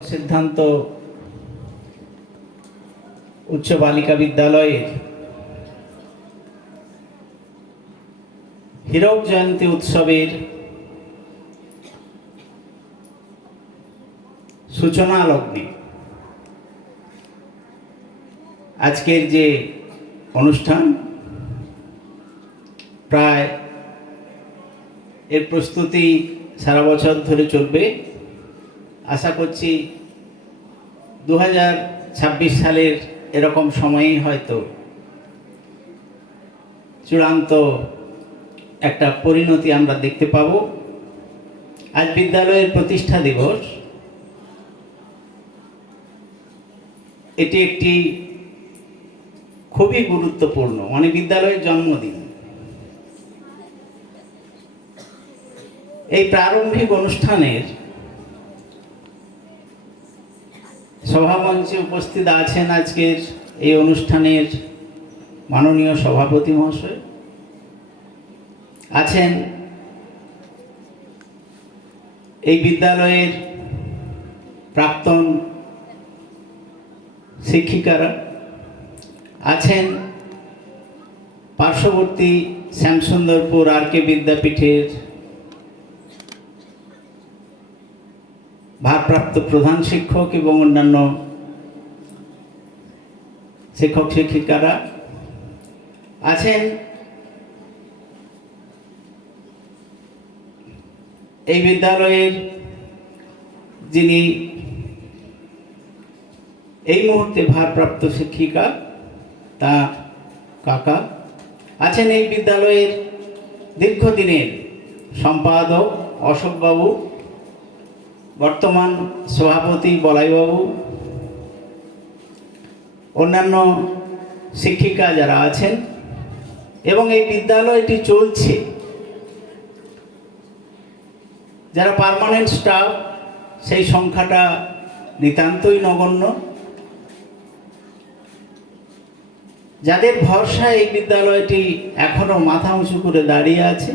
সিদ্ধান্ত উচ্চ বালিকা বিদ্যালয়ের হীরক জয়ন্তী উৎসবের সূচনা লগ্নে আজকের যে অনুষ্ঠান প্রায় এর প্রস্তুতি সারা বছর ধরে চলবে। আশা করছি 2026 সালের এরকম সময়েই হয়তো চূড়ান্ত একটা পরিণতি আমরা দেখতে পাব। আজ বিদ্যালয়ের প্রতিষ্ঠা দিবস। এটি একটি খুবই গুরুত্বপূর্ণ, মানে বিদ্যালয়ের জন্মদিন। এই প্রারম্ভিক অনুষ্ঠানের সভামঞ্চে উপস্থিত আছেন আজকের এই অনুষ্ঠানের মাননীয় সভাপতি মহাশয়, আছেন এই বিদ্যালয়ের প্রাক্তন শিক্ষিকারা, আছেন পার্শ্ববর্তী শ্যামসুন্দরপুর আর.কে বিদ্যাপীঠের ভারপ্রাপ্ত প্রধান শিক্ষক এবং অন্যান্য শিক্ষক শিক্ষিকারা, আছেন এই বিদ্যালয়ের যিনি এই মুহূর্তে ভারপ্রাপ্ত শিক্ষিকা তার কাকা, আছেন এই বিদ্যালয়ের দীর্ঘদিনের সম্পাদক অশোকবাবু, বর্তমান সভাপতি বলাইবাবু, অন্যান্য শিক্ষিকা যারা আছেন, এবং এই বিদ্যালয়টি চলছে যারা পার্মানেন্ট স্টাফ সেই সংখ্যাটা নিতান্তই নগণ্য। যাদের ভরসায় এই বিদ্যালয়টি এখনো মাথা উঁচু করে দাঁড়িয়ে আছে,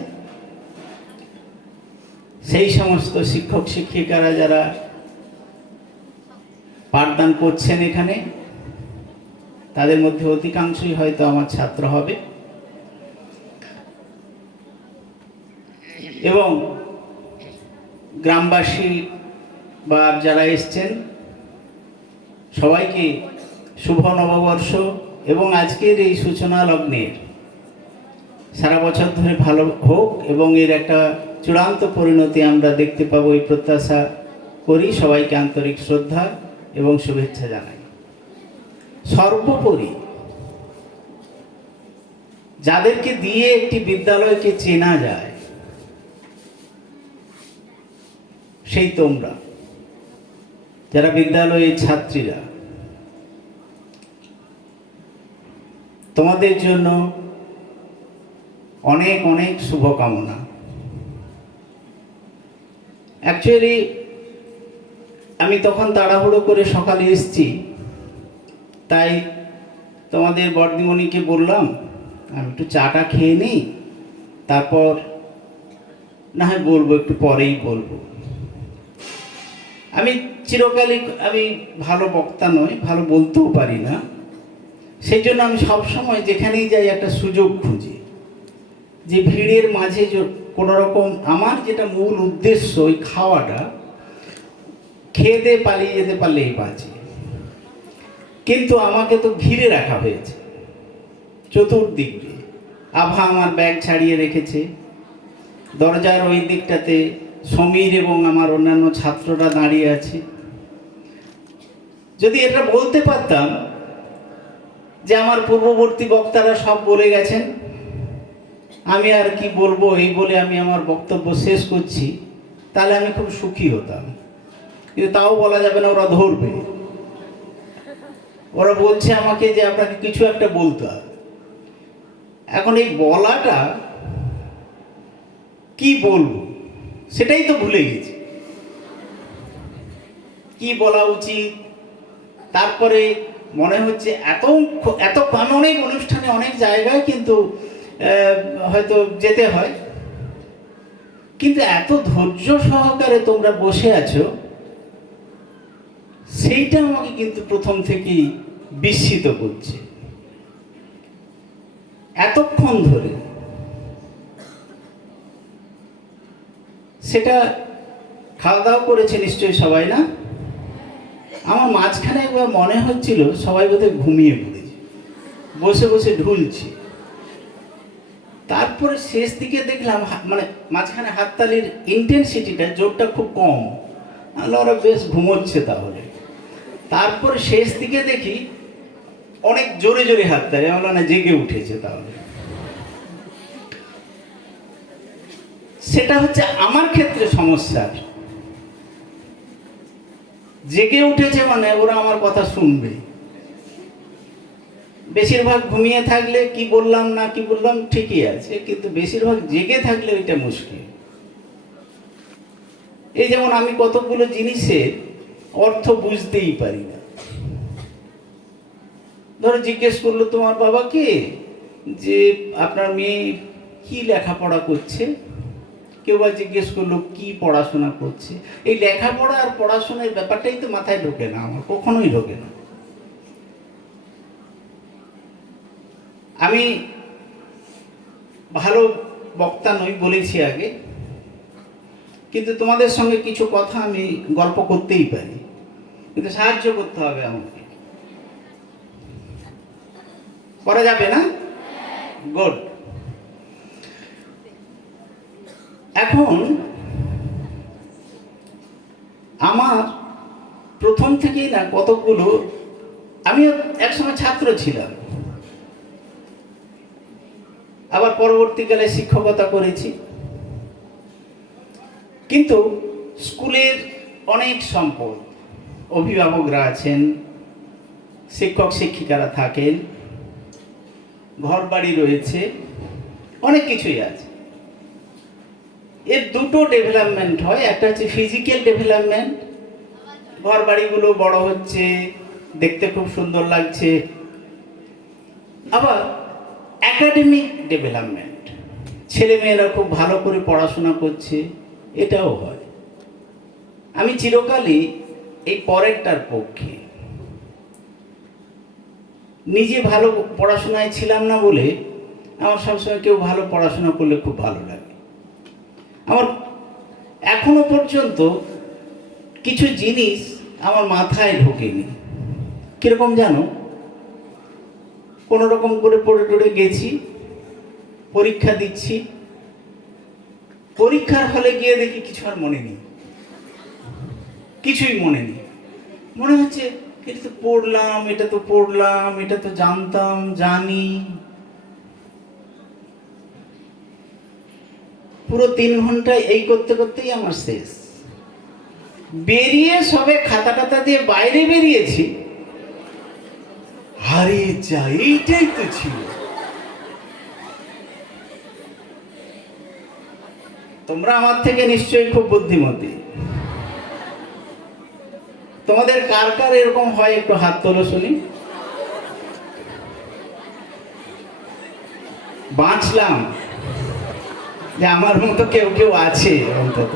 সেই সমস্ত শিক্ষক শিক্ষিকারা যারা পাঠদান করছেন এখানে, তাদের মধ্যে অধিকাংশই হয়তো আমার ছাত্র হবে। এবং গ্রামবাসী বা যারা এসছেন সবাইকে শুভ নববর্ষ এবং আজকের এই সূচনা লগ্নের সারা বছর ধরে ভালো হোক এবং এর একটা চূড়ান্ত পরিণতি আমরা দেখতে পাবো এই প্রত্যাশা করি। সবাইকে আন্তরিক শ্রদ্ধা এবং শুভেচ্ছা জানাই। সর্বোপরি যাদেরকে দিয়ে একটি বিদ্যালয়কে চেনা যায় সেই তোমরা যারা বিদ্যালয়ের ছাত্রীরা, তোমাদের জন্য অনেক অনেক শুভকামনা। অ্যাকচুয়ালি আমি তখন তাড়াহুড়ো করে সকালে এসেছি, তাই তোমাদের বর্দিমণিকে বললাম আমি একটু চাটা খেয়ে নিই, তারপর না হয় বলবো, একটু পরেই বলবো। আমি চিরকালই ভালো বক্তা নই, ভালো বলতেও পারি না, সেই জন্য আমি সবসময় যেখানেই যাই একটা সুযোগ খুঁজি যে ভিড়ের মাঝে কোনো রকম আমার যেটা মূল উদ্দেশ্য ওই খাওয়াটা খেয়ে দিয়ে পালিয়ে যেতে পারলেই বাঁচে। কিন্তু আমাকে তো ঘিরে রাখা হয়েছে চতুর্দিক দিয়ে। আভা আমার ব্যাগ ছাড়িয়ে রেখেছে, দরজার ওই দিকটাতে সমীর এবং আমার অন্যান্য ছাত্ররা দাঁড়িয়ে আছে। যদি এটা বলতে পারতাম যে আমার পূর্ববর্তী বক্তারা সব বলে গেছেন, আমি আর কি বলবো, এই বলে আমি আমার বক্তব্য শেষ করছি, তাহলে আমি খুব সুখী হতাম। কিন্তু তাও বলা যাবে না, ওরা ধরবে। ওরা বলছে আমাকে যে আপনাকে কিছু একটা বলতে হবে। এখন এই বলাটা কি বলবো সেটাই তো ভুলে গেছি, কি বলা উচিত। তারপরে মনে হচ্ছে এত অনেক অনুষ্ঠানে অনেক জায়গায় কিন্তু হয়তো যেতে হয়, কিন্তু এত ধৈর্য সহকারে তোমরা বসে আছো সেইটা আমাকে কিন্তু প্রথম থেকেই বিস্মিত করছে। এতক্ষণ ধরে সেটা খাওয়া দাওয়া করেছে নিশ্চয়ই সবাই, না? আমার মাঝখানে একবার মনে হচ্ছিল সবাই বোধহয় ঘুমিয়ে পড়েছে, বসে বসে ঢুলছে। তারপরে শেষ দিকে দেখলাম মানে মাঝখানে হাততালির ইন্টেন্সিটিটা, জোরটা খুব কম, তাহলে ওরা বেশ ঘুমোচ্ছে। তাহলে তারপরে শেষ দিকে দেখি অনেক জোরে জোরে হাততালি, আমরা না জেগে উঠেছে। তাহলে সেটা হচ্ছে আমার ক্ষেত্রে সমস্যার। জেগে উঠেছে মানে ওরা আমার কথা শুনবে। বেশিরভাগ ঘুমিয়ে থাকলে কি বললাম না কি বললাম ঠিকই আছে, কিন্তু বেশিরভাগ জেগে থাকলে ওইটা মুশকিল। এই যেমন আমি কতগুলো জিনিসের অর্থ বুঝতেই পারি না। ধরো জিজ্ঞেস করলো তোমার বাবাকে যে আপনার মেয়ে কি লেখাপড়া করছে, কেউ বা জিজ্ঞেস করলো কি পড়াশোনা করছে। এই লেখাপড়া আর পড়াশোনার ব্যাপারটাই তো মাথায় ঢোকে না, আমার কখনোই ঢোকে না। আমি ভালো বক্তা নই, বলেছি আগে, কিন্তু তোমাদের সঙ্গে কিছু কথা আমি গল্প করতেই পারি, কিন্তু সাহায্য করতে হবে আমাকে। করা যাবে না? গুড। এখন আমার প্রথম থেকেই না কতগুলো, আমিও একসময় ছাত্র ছিলাম, আবার পরবর্তীকালে শিক্ষকতা করেছি, কিন্তু স্কুলের অনেক সম্পদ, অভিভাবকরা আছেন, শিক্ষক শিক্ষিকারা থাকেন, ঘর বাড়ি রয়েছে, অনেক কিছুই আছে। এর দুটো ডেভেলপমেন্ট হয়, একটা হচ্ছে ফিজিক্যাল ডেভেলপমেন্ট, ঘর বাড়িগুলো বড় হচ্ছে, দেখতে খুব সুন্দর লাগছে। আবার একাডেমিক ডেভেলপমেন্ট, ছেলেমেয়েরা খুব ভালো করে পড়াশোনা করছে, এটাও হয়। আমি চিরকালই এই পরেরটার পক্ষে। নিজে ভালো পড়াশোনায় ছিলাম না বলে আমার সবসময় কেউ ভালো পড়াশোনা করলে খুব ভালো লাগে। আমার এখনো পর্যন্ত কিছু জিনিস আমার মাথায় ঢোকেনি। কিরকম জানো? কোনো রকম করে পড়ে টড়ে গেছি, পরীক্ষা দিচ্ছি, পরীক্ষার হলে গিয়ে দেখি কিছু আর মনে নেই, কিছুই মনে নেই। মনে হচ্ছে এটা তো পড়লাম, এটা তো পড়লাম, এটা তো জানতাম, জানি। পুরো 3 ঘন্টা এই করতে করতেই আমার শেষ। বেরিয়ে সবে খাতা টাতা দিয়ে বাইরে বেরিয়েছি, হারিয়ে যা, এইটাই তো ছিল। তোমরা আমার থেকে নিশ্চয়ই খুব বুদ্ধিমতী। তোমাদের কার কার এরকম হয় একটু হাত তোলো শুনি। বাঁচলাম যে আমার মতো কেউ কেউ আছে অন্তত।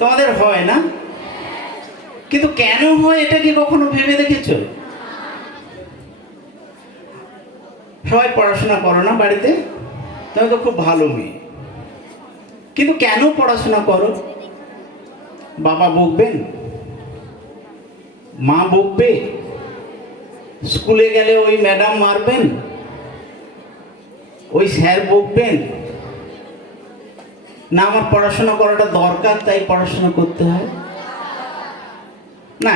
তোমাদের হয় না? কিন্তু কেন হয় এটা কি কখনো ভেবে দেখেছো? সবাই পড়াশোনা করো না বাড়িতে, তুমি তো খুব ভালো মেয়ে, কিন্তু কেন পড়াশোনা করো? বাবা বকবেন, মা বকবে, স্কুলে গেলে ওই ম্যাডাম মারবেন, ওই স্যার বকবেন, না আমার পড়াশোনা করাটা দরকার তাই পড়াশোনা করতে হয়? না,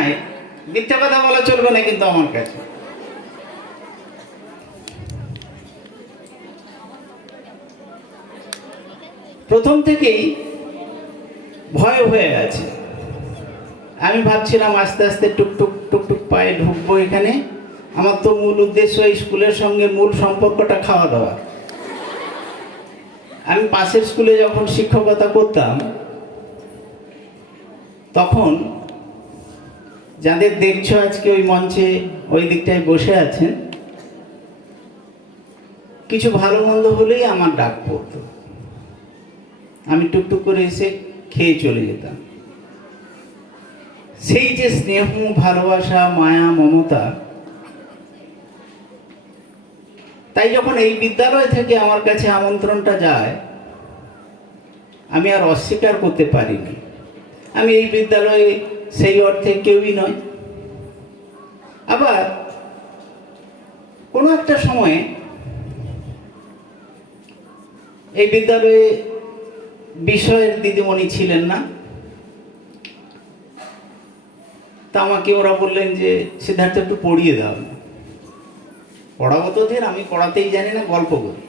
মিথ্যা কথা বলা চলবে না কিন্তু আমার কাছে। প্রথম থেকেই ভয় হয়ে আছে। আমি ভাবছিলাম আস্তে আস্তে টুকটুক টুকটুক পায়ে ঢুকবো এখানে। আমার তো মূল উদ্দেশ্য এই স্কুলের সঙ্গে মূল সম্পর্কটা খাওয়া দাওয়া। আমি পাশের স্কুলে যখন শিক্ষকতা করতাম তখন যাদের দেখছো আজকে ওই মঞ্চে ওই দিকটায় বসে আছেন, কিছু ভালো মন্দ হলেই আমার ডাক পড়তো, আমি টুকটুক করে এসে খেয়ে চলে যেতাম। সেই যে স্নেহ, ভালোবাসা, মায়া, মমতা, তাই যখন এই বিদ্যালয় থেকে আমার কাছে আমন্ত্রণটা যায়, আমি আর অস্বীকার করতে পারিনি। আমি এই বিদ্যালয়ে সেই অর্থে কেউই নয়। আবার কোনো একটা সময়ে এই বিদ্যালয়ে বিষয়ের দিদিমণি ছিলেন না, তা আমাকে ওরা বললেন যে সিদ্ধার্থ একটু পড়িয়ে দাও। পড়াবো তো ধীর, আমি পড়াতেই জানি না, গল্প করি।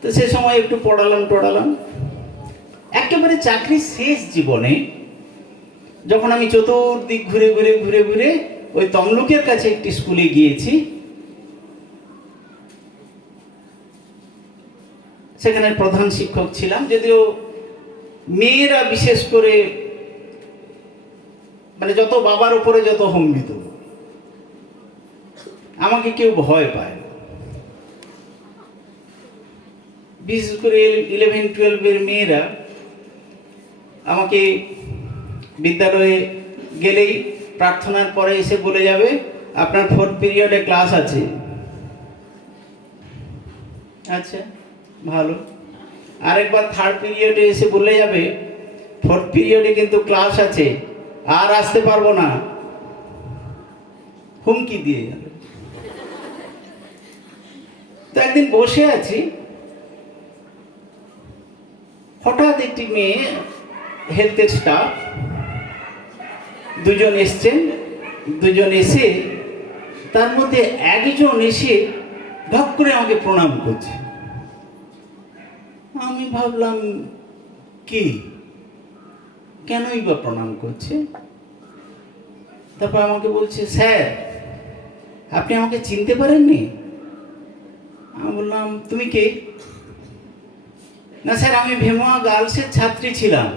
তো সে সময় একটু পড়ালাম। একেবারে চাকরির শেষ জীবনে যখন আমি চতুর্দিক ঘুরে ওই তমলুকের কাছে একটি স্কুলে গিয়েছি, সেখানে প্রধান শিক্ষক ছিলাম। যদিও মেয়েরা বিশেষ করে মানে যত বাবার উপরে যত হম্বিত, আমাকে কেউ ভয় পায় না। বিশেষ করে 11-12 মেয়েরা আমাকে বিদ্যালয়ে গেলেই প্রার্থনার পরে এসে বলে যাবে, আপনার 4th পিরিয়ডে ক্লাস আছে। আচ্ছা, ভালো। আরেকবার 3rd পিরিয়ডে এসে বলে যাবে, 4th পিরিয়ডে কিন্তু ক্লাস আছে, আর আসতে পারবো না। হুমকি দিয়ে যাবে। তো একদিন বসে আছি, হঠাৎ একটি মেয়ে, হেলথের স্টাফ, দুজন এসছেন। দুজন এসে তার মধ্যে একজন এসে ধপ করে আমাকে প্রণাম করছে। আমি ভাবলাম কি, কেনই বা প্রণাম করছে। তারপর আমাকে বলছে, স্যার আপনি আমাকে চিনতে পারেননি? আমি বললাম, তুমি কে? না স্যার, আমি ভেমোয়া গার্লসের ছাত্রী ছিলাম,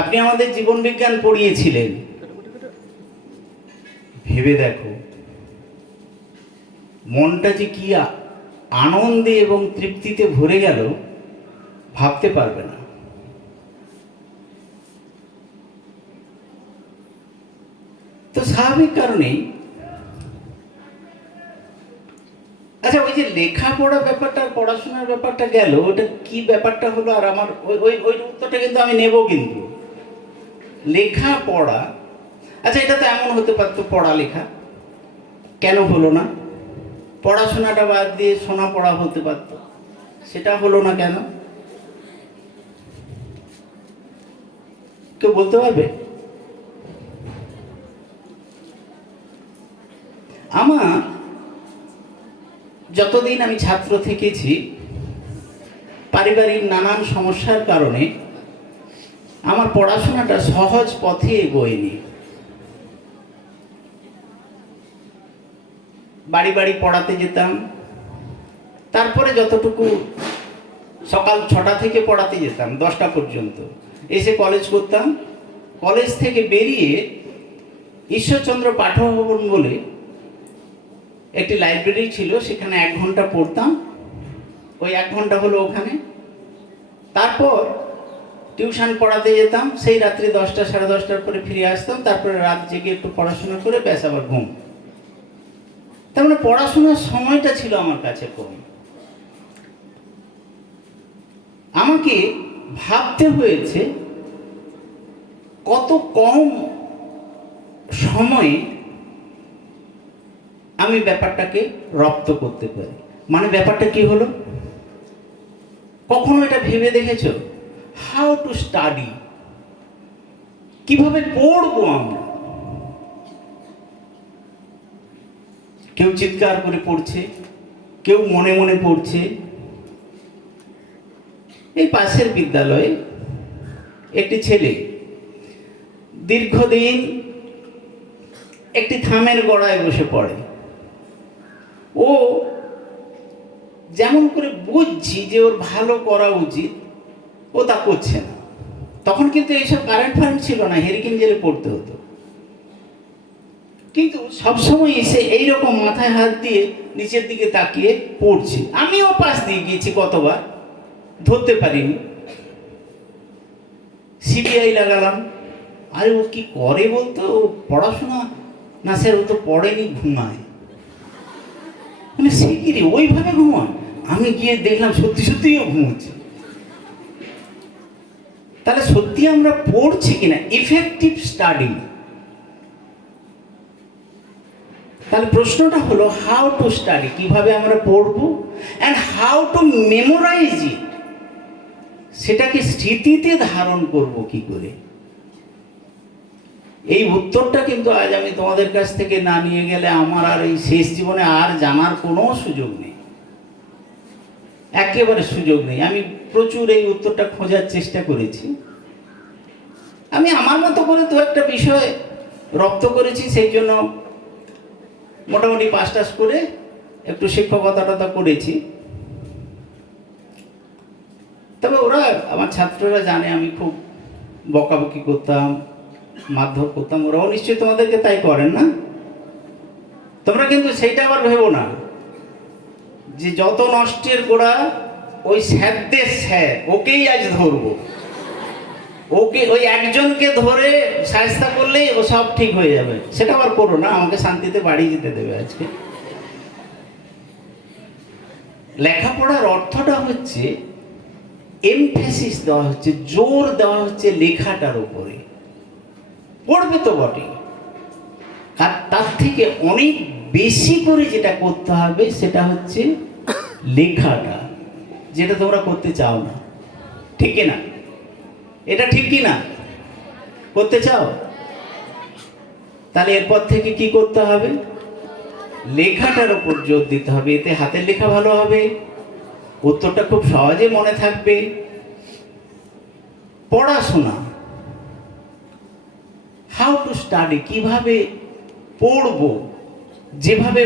আপনি আমাদের জীবন বিজ্ঞান পড়িয়েছিলেন। ভেবে দেখো মনটা যে কি আনন্দে এবং তৃপ্তিতে ভরে গেল, ভাবতে পারবে না। তো স্বাভাবিক কারণেই, আচ্ছা ওই যে লেখাপড়া ব্যাপারটা, পড়াশোনার ব্যাপারটা গেল, ওটা কি ব্যাপারটা হলো, আর আমার ওই উত্তরটা কিন্তু আমি নেব। কিন্তু লেখাপড়া, আচ্ছা এটা তো এমন হতে পারতো পড়ালেখা, কেন হলো না? পড়াশোনাটা বাদ দিয়ে শোনা পড়া হতে পারতো, সেটা হলো না কেন? কেউ বলতে পারবে? আমার যতদিন আমি ছাত্র থেকেছি, পারিবারিক নানান সমস্যার কারণে আমার পড়াশোনাটা সহজ পথে এগোয়নি। বাড়ি বাড়ি পড়াতে যেতাম, তারপরে যতটুকু সকাল 6টা থেকে পড়াতে যেতাম 10টা পর্যন্ত, এসে কলেজ করতাম। কলেজ থেকে বেরিয়ে ঈশ্বরচন্দ্র পাঠভবন বলে একটি লাইব্রেরি ছিল, সেখানে 1 ঘন্টা পড়তাম। ওই 1 ঘন্টা হলো ওখানে। তারপর টিউশন পড়াতে যেতাম, সেই রাত্রি 10টা সাড়ে 10টার পরে ফিরে আসতাম। তারপরে রাত জেগে একটু পড়াশোনা করে ব্যাস আবার ঘুম। তার মানে পড়াশোনার সময়টা ছিল আমার কাছে কম। আমাকে ভাবতে হয়েছে কত কম সময়ে আমি ব্যাপারটাকে রপ্ত করতে পারি। মানে ব্যাপারটা কি হলো, কখনো এটা ভেবে দেখেছো? হাউ টু স্টাডি, কিভাবে পড়বো আমরা? কেউ চিৎকার করে পড়ছে, কেউ মনে মনে পড়ছে। এই পাশের বিদ্যালয়ে একটি ছেলে দীর্ঘদিন একটি থামের গড়ায় বসে পড়ে। ও যেমন করে বুঝছি যে ওর ভালো করা উচিত, ও তা করছে না। তখন কিন্তু এইসব কারেন্ট ফারেন্ট ছিল না, হেরিকেন জেলে পড়তে হতো। কিন্তু সবসময় এসে এইরকম মাথায় হাত দিয়ে নিচের দিকে তাকিয়ে পড়ছে। আমিও পাশ দিয়ে গিয়েছি কতবার, ধরতে পারিনি। সিবিআই লাগালাম, আরে ও কি করে বলতো, ও পড়াশোনা না স্যার, ও তো পড়েনি, ঘুমায়। মানে সে কি রে, ওইভাবে ঘুমায়? আমি গিয়ে দেখলাম সত্যি সত্যিও ঘুমোচ্ছে। তাহলে সত্যি আমরা পড়ছি কিনা, ইফেক্টিভ স্টাডি। তাহলে প্রশ্নটা হলো হাউ টু স্টাডি, কিভাবে আমরা পড়বো, অ্যান্ড হাউ টু মেমোরাইজ ইট, সেটাকে স্মৃতিতে ধারণ করব কি করে। এই উত্তরটা কিন্তু আজ আমি তোমাদের কাছ থেকে না নিয়ে গেলে আমার আর এই শেষ জীবনে আর জানার কোনো সুযোগ নেই, একেবারে সুযোগ নেই। আমি প্রচুর এই উত্তরটা খোঁজার চেষ্টা করেছি। আমি আমার মতো করে তো একটা বিষয় রপ্ত করেছি, সেই জন্য মোটামুটি পাস টাস করে একটু শিক্ষকতা করেছি। তবে ওরা, আমার ছাত্ররা জানে আমি খুব বকাবকি করতাম, মারধর করতাম। ওরাও নিশ্চয়ই তোমাদেরকে তাই করেন না? তোমরা কিন্তু সেইটা আবার ভেবো না যে যত নষ্টের গোড়া ওই স্যারদের স্যার, ওকেই আজ ধরবো, ওকে ওই একজনকে ধরে শায়েস্তা করলেই ও সব ঠিক হয়ে যাবে। সেটা আবার করো না, আমাকে শান্তিতে বাড়ি যেতে দেবে আজকে। লেখাপড়ার অর্থটা হচ্ছে এমফেসিস দেওয়া হচ্ছে, জোর দেওয়া হচ্ছে লেখাটার উপরে। পড়বে তো বটে, আর তার থেকে অনেক বেশি করে যেটা করতে হবে সেটা হচ্ছে লেখাটা, যেটা তোমরা করতে চাও না। ঠিক কিনা? এটা ঠিক কিনা? করতে চাও? তাহলে এরপর থেকে কি করতে হবে? লেখাটার উপর জোর দিতে হবে। এতে হাতের লেখা ভালো হবে, উত্তরটা খুব সহজে মনে থাকবে। পড়াশোনা, হাউ টু স্টাডি, কিভাবে পড়বো, যেভাবে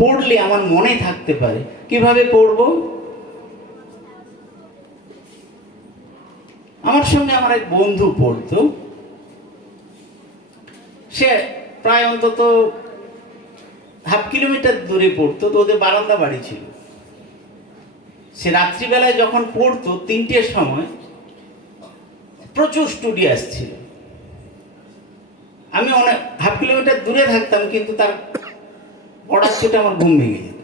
পড়লে আমার মনে থাকতে পারে। কিভাবে পড়বো? আমার সঙ্গে আমার এক বন্ধু পড়তো, সে প্রায় অন্তত হাফ কিলোমিটার দূরে পড়তো। তো ওদের বারান্দা বাড়ি ছিল। সে রাত্রিবেলায় যখন পড়তো 3টের সময় প্রচুর স্টুডেন্ট আসছিল। আমি অনেক হাফ কিলোমিটার দূরে থাকতাম, কিন্তু তার পড়ার চোটে আমার ঘুম ভেঙে যেত,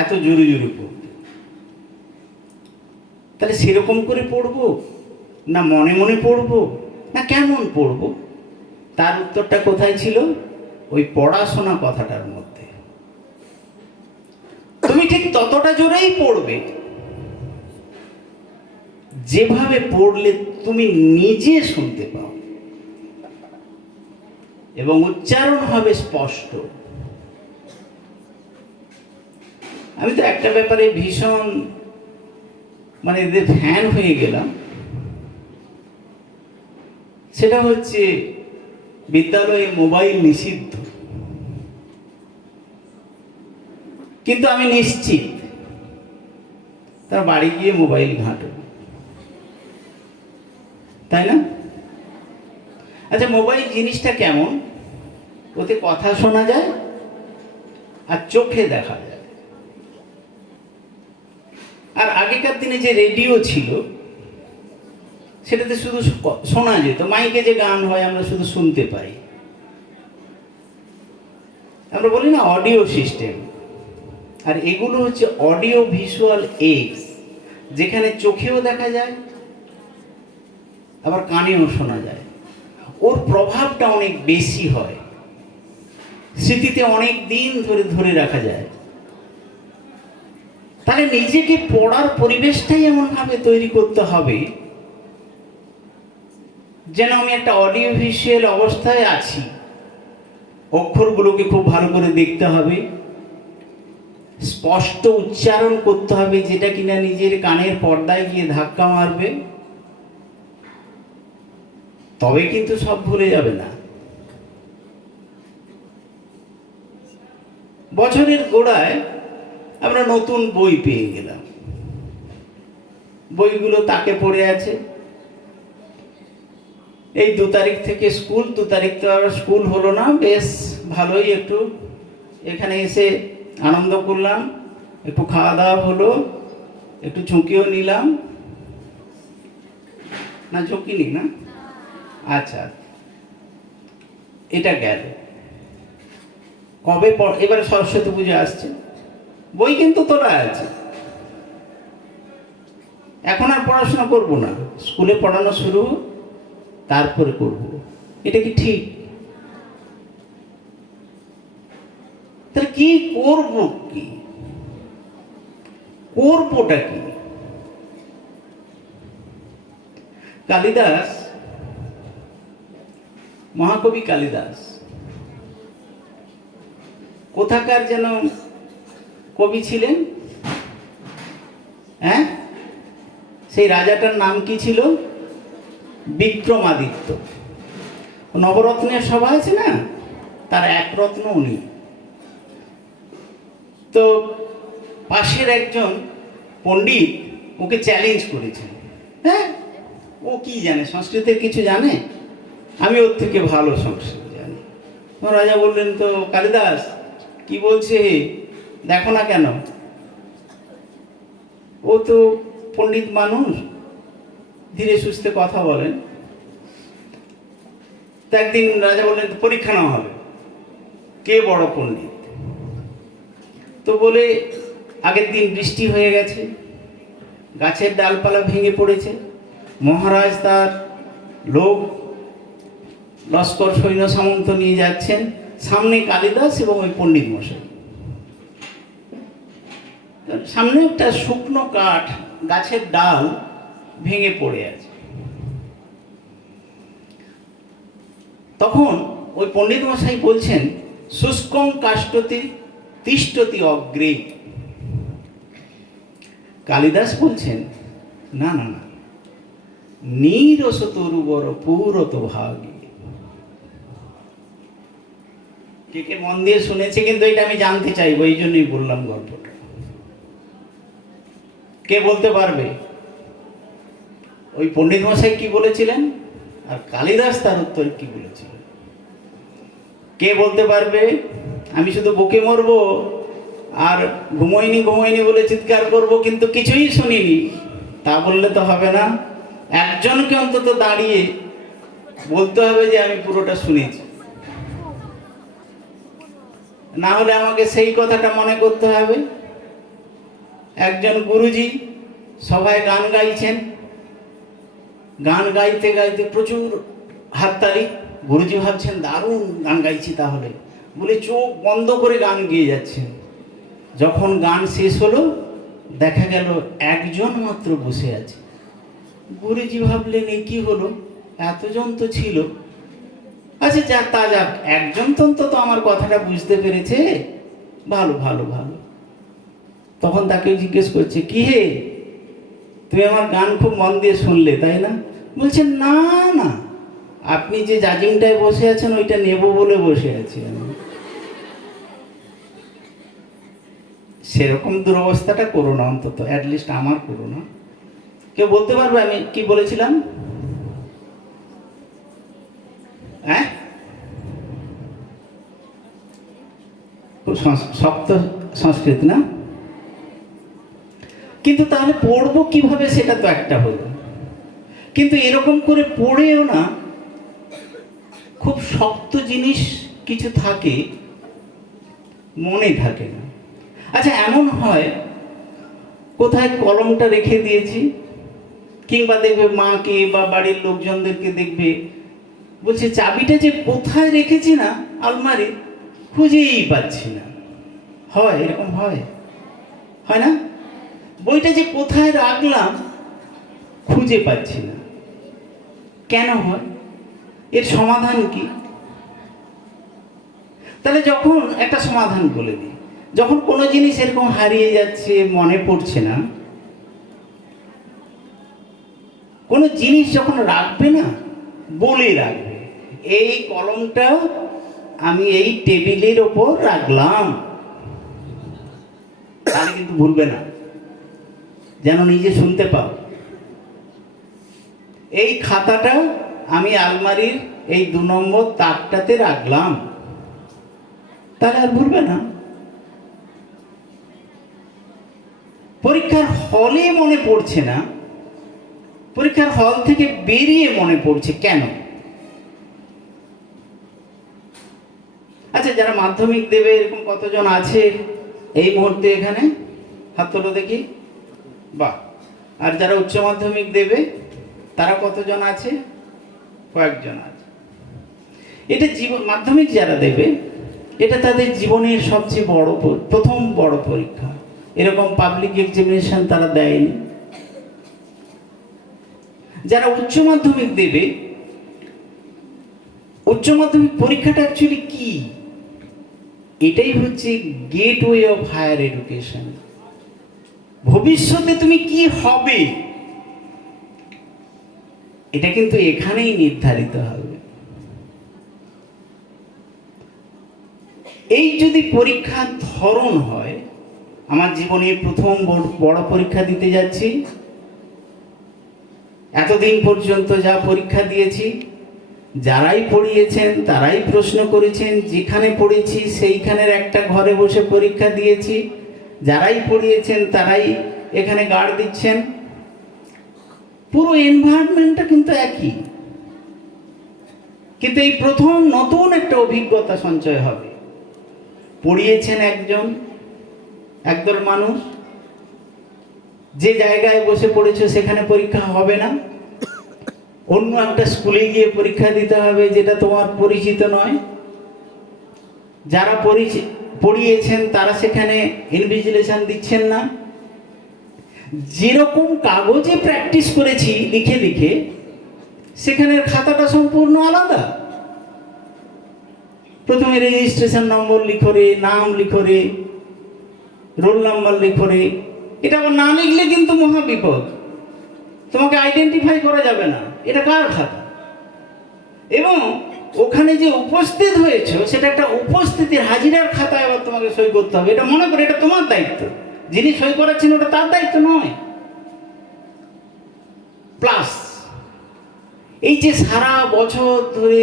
এত জোরে জোরে পড়ত। তাহলে সেরকম করে পড়বো না মনে মনে পড়বো না কেমন পড়বো? তার উত্তরটা কোথায় ছিল? ওই পড়াশোনা কথাটার মধ্যে। তুমি ঠিক ততটা জোরেই পড়বে যেভাবে পড়লে তুমি নিজে শুনতে পাও এবং উচ্চারণ হবে স্পষ্ট। আমি তো একটা ব্যাপারে ভীষণ মানে এদের ফ্যান হয়ে গেলাম, সেটা হচ্ছে বিদ্যালয়ে মোবাইল নিষিদ্ধ। কিন্তু আমি নিশ্চিত তার বাড়ি গিয়ে মোবাইল ঘাঁটো, তাই না? আচ্ছা, মোবাইল জিনিসটা কেমন? ওতে কথা শোনা যায় আর চোখে দেখা যায়। আর আগেকার দিনে যে রেডিও ছিল সেটাতে শুধু শোনা যেত, মাইকে যে গান হয় আমরা শুধু শুনতে পাই। আমরা বলি না অডিও সিস্টেম, আর এগুলো হচ্ছে অডিও ভিজুয়াল এইডস, যেখানে চোখেও দেখা যায় আবার কানেও শোনা যায়। ওর প্রভাবটা অনেক বেশি হয়, স্মৃতিতে অনেক দিন ধরে ধরে রাখা যায়। তাহলে নিজেকে পড়ার পরিবেশটাই এমনভাবে তৈরি করতে হবে যেন আমি একটা অডিও ভিজুয়াল অবস্থায় আছি। অক্ষরগুলোকে খুব ভালো করে দেখতে হবে, স্পষ্ট উচ্চারণ করতে হবে, যেটা কিনা নিজের কানের পর্দায় গিয়ে ধাক্কা মারবে। তবে কিন্তু সব ভুলে যাবে না। বছরের গোড়ায় আমরা নতুন বই পেয়ে গেলাম, বইগুলো তাকে পড়ে আছে। এই 2 তারিখ থেকে স্কুল, 2 তারিখ তো আর স্কুল হলো না, বেশ ভালোই একটু এখানে এসে আনন্দ করলাম, একটু খাওয়া দাওয়া হলো, একটু ঝুঁকিও নিলাম, না ঝুঁকি নি না, আচ্ছা এটা গেল। কবে এবারে সরস্বতী পুজো আসছে, বই কিন্তু তোলা আছে, এখন আর পড়াশোনা করব না, স্কুলে পড়ানো শুরু তারপরে করব, এটা কি ঠিক? তাহলে কি করব, কি করবটা কি? কালিদাস, মহাকবি কালিদাস কোথাকার যেন কবি ছিলেন? হ্যাঁ, সেই রাজাটার নাম কি ছিল? বিক্রমাদিত্য। নবরত্নের সভা আছে না, তার এক রত্ন উনি। তো পাশের একজন পণ্ডিত ওকে চ্যালেঞ্জ করেছেন, হ্যাঁ ও কি জানে, সংস্কৃতের কিছু জানে, আমি ওর থেকে ভালো সংস্কৃত জানি। রাজা বললেন, তো কালিদাস কি বলছে দেখো না কেন, ও তো পণ্ডিত মানুষ, ধীরে সুস্থে কথা বলেন। তো একদিন রাজা বললেন, তো পরীক্ষা নেওয়া হবে, কে বড় পণ্ডিত। তো বলে আগের দিন বৃষ্টি হয়ে গেছে, গাছের ডালপালা ভেঙে পড়েছে, মহারাজ তার লোক লস্কর সৈন্য সামন্ত নিয়ে যাচ্ছেন, সামনে কালিদাস এবং ওই পণ্ডিত মশাই, সামনে একটা শুকনো কাঠ, গাছের ডাল ভেঙে পড়ে আছে। তখন ওই পণ্ডিত মশাই বলছেন, শুষ্কং কাষ্ঠতি তিষ্ঠতি অগ্রে। কালিদাস বলছেন, না না না, নীরস তরুবর পুরত ভাগে। কে কে মন দিয়ে শুনেছে কিন্তু এটা আমি জানতে চাইবো, এই জন্যই বললাম গল্পটা। কে বলতে পারবে ওই পণ্ডিত মশাই কি বলেছিলেন আর কালিদাস তার উত্তর কি বলেছিলেন? কে বলতে পারবে? আমি শুধু বকে মরবো আর ঘুমোইনি ঘুমোইনি বলে চিৎকার করব, কিন্তু কিছুই শুনিনি, তা বললে তো হবে না। একজনকে অন্তত দাঁড়িয়ে বলতে হবে যে আমি পুরোটা শুনেছি, না হলে আমাকে সেই কথাটা মনে করতে হবে। একজন গুরুজি সভায় গান গাইছেন, গান গাইতে গাইতে প্রচুর হাততালি, গুরুজি ভাবছেন দারুণ গান গাইছি, তাহলে বলে চোখ বন্ধ করে গান গেয়ে যাচ্ছেন। যখন গান শেষ হলো দেখা গেল একজন মাত্র বসে আছে। গুরুজি ভাবলেন এ কি হলো, এতজন তো ছিল, আচ্ছা যাক তা যাক, একজন তো অন্তত আমার কথাটা বুঝতে পেরেছে, ভালো ভালো ভালো। তখন তাকে জিজ্ঞেস করছে, কি হে তুমি আমার গান খুব মন দিয়ে শুনলে তাই না? বলছেন না না, আপনি যে জাজিমটায় বসে আছেন ওইটা নেব বলে বসে আছি আমি। সেরকম দুরবস্থাটা করো না, অন্তত অ্যাটলিস্ট আমার করো না। কেউ বলতে পারবে আমি কি বলেছিলাম? হ্যাঁ, খুব শক্ত সংস্কৃত না, কিন্তু তাহলে পড়বো কিভাবে সেটা তো একটা হলো। কিন্তু এরকম করে পড়েও না, খুব শক্ত জিনিস কিছু থাকে মনে থাকে না। আচ্ছা এমন হয় কোথায় কলমটা রেখে দিয়েছি, কিংবা দেখবে মাকে বা বাড়ির লোকজনদেরকে দেখবে বলছে চাবিটা যে কোথায় রেখেছি না আলমারি, খুঁজেই পাচ্ছি না। হয় এরকম, হয় হয় না? বইটা যে কোথায় রাখলাম খুঁজে পাচ্ছি না, কেন হয়? এর সমাধান কি? তাহলে যখন একটা সমাধান বলে দিই, যখন কোনো জিনিস এরকম হারিয়ে যাচ্ছে মনে পড়ছে না, কোনো জিনিস যখন রাখবে না বলে রাখবে, এই কলমটা আমি এই টেবিলের ওপর রাখলাম, তাহলে কিন্তু ভুলবে না, যেন নিজে শুনতে পাও। এই খাতাটা আমি আলমারির এই 2 নম্বর তাকটাতে রাখলাম, তাহলে আর ভুলবে না। পরীক্ষার হলে মনে পড়ছে না, পরীক্ষার হল থেকে বেরিয়ে মনে পড়ছে। কেন? আচ্ছা, যারা মাধ্যমিক দেবে এরকম কতজন আছে এই মুহূর্তে এখানে? হাত তোলো দেখি। বাহ। আর যারা উচ্চ মাধ্যমিক দেবে তারা কতজন আছে? কয়েকজন আছে। এটা জীবন, মাধ্যমিক যারা দেবে এটা তাদের জীবনের সবচেয়ে বড় প্রথম বড় পরীক্ষা। এরকম পাবলিক এক্সামিনেশন তারা দেয়নি। যারা উচ্চ মাধ্যমিক দেবে, উচ্চ মাধ্যমিক পরীক্ষাটা অ্যাকচুয়ালি কি? এটাই হচ্ছে গেটওয়ে অফ হায়ার এডুকেশন। ভবিষ্যতে তুমি কি হবে এটা কিন্তু এখানেই নির্ধারিত হবে। এই যদি পরীক্ষার ধরন হয়, আমার জীবনে প্রথম বড় পরীক্ষা দিতে যাচ্ছি, এতদিন পর্যন্ত যা পরীক্ষা দিয়েছি, যারাই পড়িয়েছেন তারাই প্রশ্ন করেছেন, যেখানে পড়েছি সেইখানের একটা ঘরে বসে পরীক্ষা দিয়েছি, যারাই পড়িয়েছেন তারাই এখানে গার্ড দিচ্ছেন, পুরো এনভায়রনমেন্টটা কিন্তু একই। কিন্তু এই প্রথম নতুন একটা অভিজ্ঞতা সঞ্চয় হবে। পড়িয়েছেন একদল মানুষ, যে জায়গায় বসে পড়েছো সেখানে পরীক্ষা হবে না, অন্য একটা স্কুলে গিয়ে পরীক্ষা দিতে হবে যেটা তোমার পরিচিত নয়। যারা পড়িয়েছেন তারা সেখানে ইনভিজিলেশন দিচ্ছেন না। যেরকম কাগজে প্র্যাকটিস করেছি লিখে লিখে, সেখানের খাতাটা সম্পূর্ণ আলাদা। প্রথমে রেজিস্ট্রেশন নম্বর লিখো রে, নাম লিখো রে, রোল নাম্বার লিখো রে। এটা আবার না লিখলে কিন্তু মহা বিপদ, তোমাকে আইডেন্টিফাই করা যাবে না এটা কার খাতা। এবং ওখানে যে উপস্থিত হয়েছে সেটা একটা উপস্থিতির হাজিরার খাতায় আবার তোমাকে সই করতে হবে। এটা মনে করে এটা তোমার দায়িত্ব, যিনি সই করাচ্ছেন ওটা তার দায়িত্ব নয়। প্লাস এই যে সারা বছর ধরে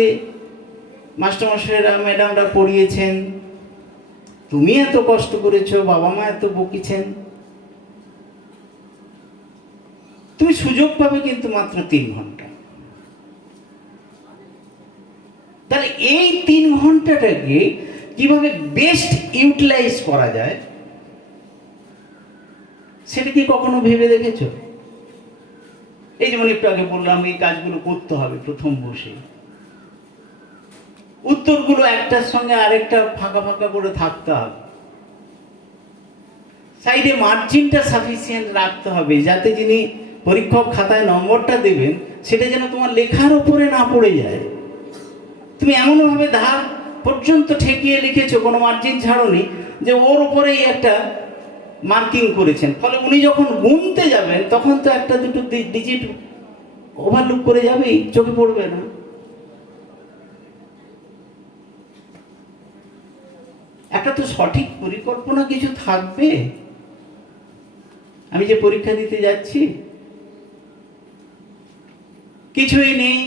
মাস্টারমশাইরা ম্যাডামরা পড়িয়েছেন, তুমি এত কষ্ট করেছো, বাবা মা এত বকিছেন, তুমি সুযোগ পাবে কিন্তু মাত্র 3 ঘন্টা। তাহলে এই 3 ঘন্টাটাকে কিভাবে বেস্ট ইউটিলাইজ করা যায় সেটা কি কখনো ভেবে দেখেছো? এই যেমন একটু আগে বললাম, এই কাজগুলো করতে হবে প্রথম বসে, উত্তরগুলো একটার সঙ্গে আরেকটা ফাঁকা ফাঁকা করে থাকতে হবে, সাইডে মার্জিনটা সাফিসিয়েন্ট রাখতে হবে যাতে যিনি পরীক্ষক খাতায় নম্বরটা দেবেন সেটা যেন তোমার লেখার উপরে না পড়ে যায়। তুমি এমনভাবে ধার পর্যন্ত ঠেকিয়ে লিখেছো, কোনো মার্জিন ছাড়োনি, যে ওর উপরেই একটা মার্কিং করেছেন, ফলে উনি যখন গুনতে যাবেন তখন তো একটা দুটো ডিজিট ওভারলুক করে যাবেই, চোখে পড়বে না। একটা তো সঠিক পরিকল্পনা কিছু থাকবে। আমি যে পরীক্ষা দিতে যাচ্ছি কিছুই নেই,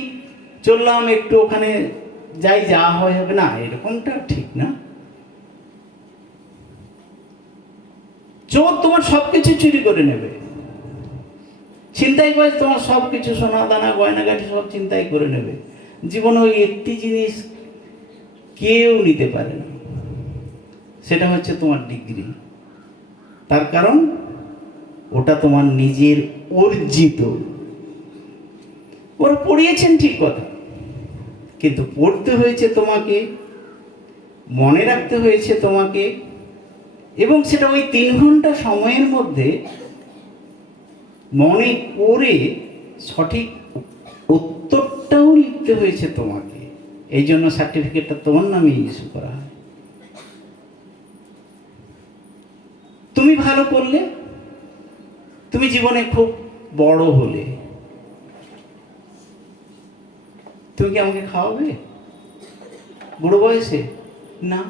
চললাম একটু ওখানে যাই, যা হয় হবে, না এরকমটা ঠিক না। চোর তোমার সবকিছু চুরি করে নেবে, ছিনতাইবাজ তোমার সবকিছু সোনা দানা গয়নাগাটি সব চিন্তাই করে নেবে। জীবনে ওই একটি জিনিস কেউ নিতে পারে না, সেটা হচ্ছে তোমার ডিগ্রি। তার কারণ ওটা তোমার নিজের অর্জিত। ওরা পড়িয়েছেন ঠিক কথা, কিন্তু পড়তে হয়েছে তোমাকে, মনে রাখতে হয়েছে তোমাকে, এবং সেটা ওই 3 ঘন্টা সময়ের মধ্যে মনে করে সঠিক উত্তরটাও লিখতে হয়েছে তোমাকে। এই জন্য সার্টিফিকেটটা তোমার নামে ইস্যু করা হয়। তুমি ভালো করলে, তুমি জীবনে খুব বড় হলে, তুমি কি আমাকে খাওয়াবে বুড়ো বয়সে? না।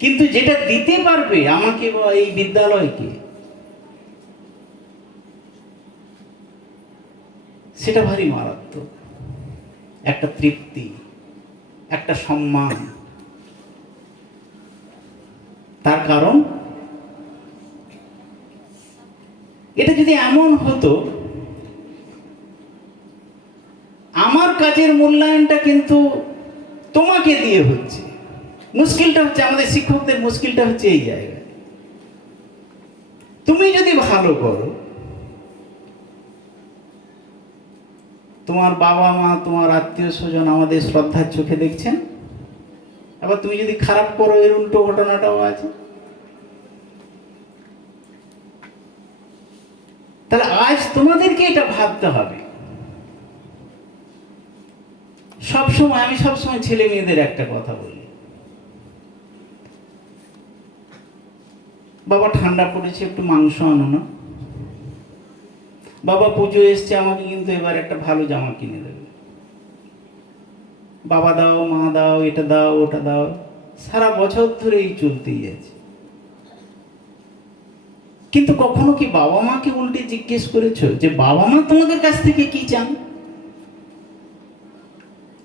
কিন্তু যেটা দিতে পারবে আমাকে বা এই বিদ্যালয়কে, সেটা ভারী মারাত্মক। একটা তৃপ্তি, একটা সম্মান। তার কারণ এটা যদি এমন হতো, আমার কাজের মূল্যায়নটা কিন্তু তোমাকে দিয়ে হচ্ছে। মুশকিলটা হচ্ছে, আমাদের শিক্ষকদের মুশকিলটা হচ্ছে এই জায়গায়। তুমি যদি ভালো করো, তোমার বাবা মা, তোমার আত্মীয় স্বজন আমাদের শ্রদ্ধার চোখে দেখছেন। আবার তুমি যদি খারাপ করো, এর উল্টো ঘটনাটাও আছে। তাহলে আজ তোমাদেরকে এটা ভাবতে হবে। আমি সবসময় ছেলে মেয়েদের একটা কথা বলি, বাবা ঠান্ডা পড়েছে, একটু মাংস আনো না। বাবা পুজো এসছে, আমাকে কিন্তু এবার একটা ভালো জামা কিনে দেবে। বাবা দাও, মা দাও, এটা দাও, ওটা দাও। সারা বছর ধরে এই চলতেই আছে। কিন্তু কখনো কি বাবা মাকে উল্টে জিজ্ঞেস করেছো যে বাবা মা তোমাদের কাছ থেকে কি চান?